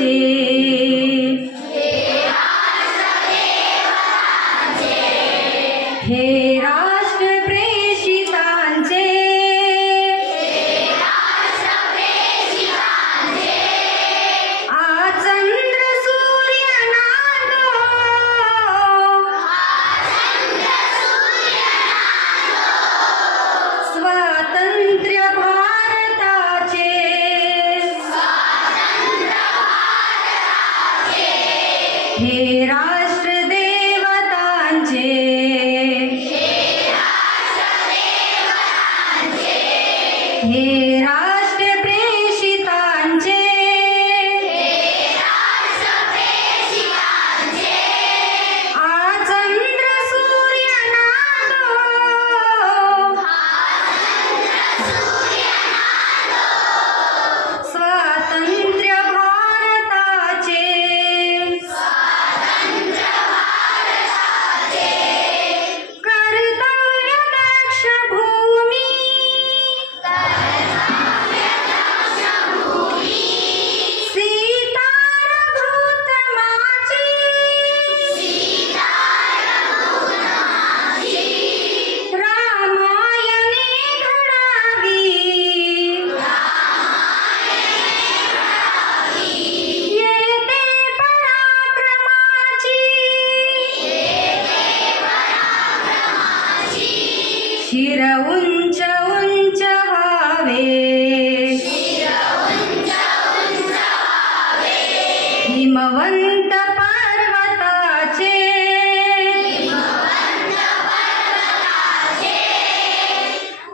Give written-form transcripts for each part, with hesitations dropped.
हे राष्ट्र प्रेषितांचे आज चंद्र सूर्य नांदो स्वातंत्र्य भारताचे हे राष्ट्र देवतांचे हे राष्ट्र प्रेषितांचे आज चंद्र सूर्य नांदो स्वातंत्र्य भारताचे कर्तव्य दक्ष भूमी सीतारभूत माझी रामायणे घडावी येते पराक्रमाची शिर उंच उंच व्हावे हिमवंत पर्वताचे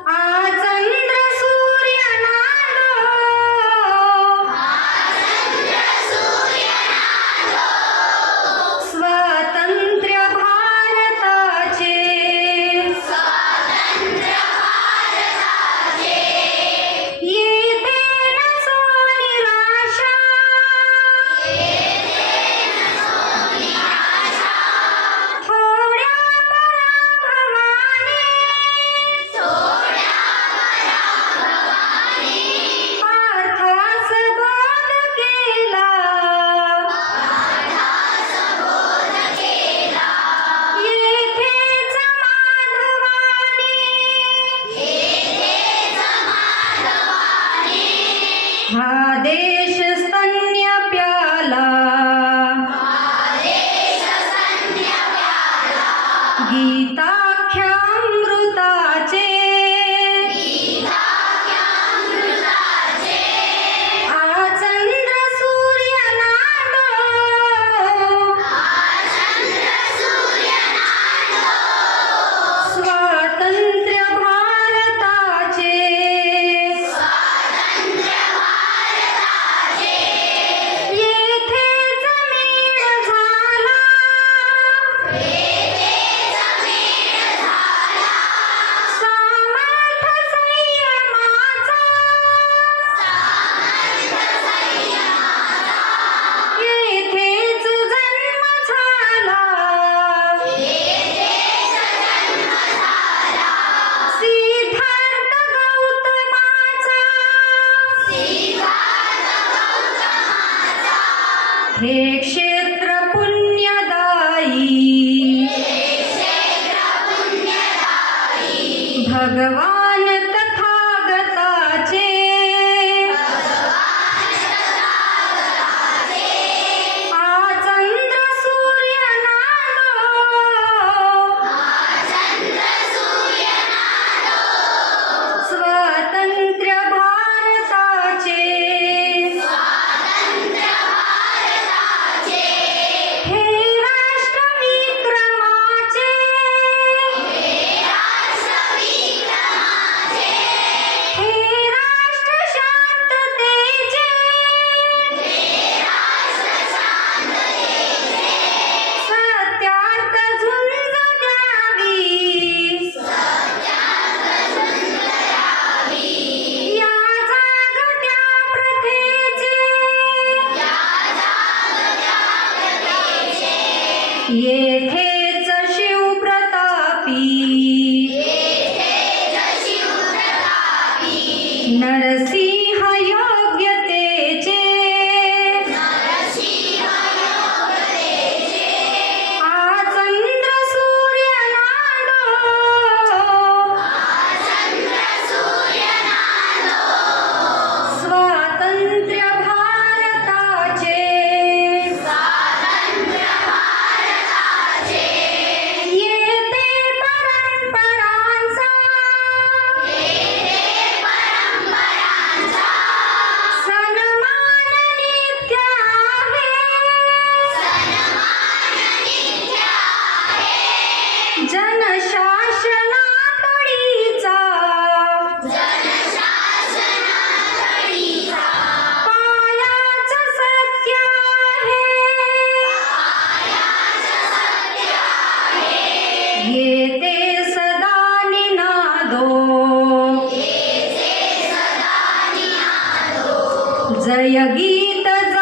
आज चंद्र सूर्य नांदो स्वातंत्र्य भारताचे येथे नसो निराशा थोड्या पराभवाने पार्थास बोध केला येथेच माधवाने हा देश स्तन्य प्याला गीताख्यामृताचे आज चंद्र सूर्य नांदो स्वातंत्र्य भारताचे येथेच मेळ झाला सामर्थ संयमाचा येथेच जन्म झाला सिद्धार्थ गौतमाचा हे क्षेत्र पुण्यदायी भगवान तथागताचे आज चंद्र सूर्य नांदो स्वातंत्र्य भारताचे गीत